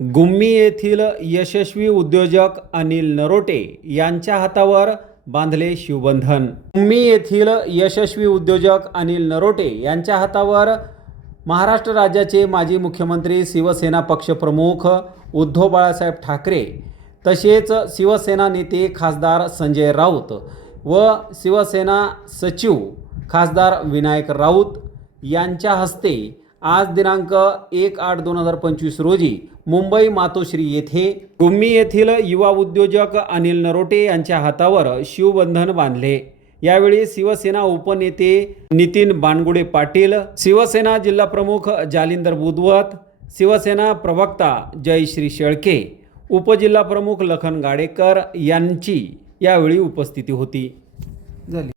गुम्मी येथील यशस्वी उद्योजक अनिल नरोटे यांच्या हातावर बांधले शिवबंधन. गुम्मी येथील यशस्वी उद्योजक अनिल नरोटे यांच्या हातावर महाराष्ट्र राज्याचे माजी मुख्यमंत्री शिवसेना पक्षप्रमुख उद्धव बाळासाहेब ठाकरे तसेच शिवसेना नेते खासदार संजय राऊत व शिवसेना सचिव खासदार विनायक राऊत यांच्या हस्ते आज दिनांक एक आठ दोन हजार पंचवीस रोजी मुंबई मातोश्री येथे गुम्मी येथील युवा उद्योजक अनिल नरोटे यांच्या हातावर शिवबंधन बांधले. यावेळी शिवसेना उपनेते नितीन बानगुडे पाटील शिवसेना जिल्हाप्रमुख जालिंदर बुधवत शिवसेना प्रवक्ता जयश्री शेळके उपजिल्हाप्रमुख लखन गाडेकर यांची यावेळी उपस्थिती होती. झाली.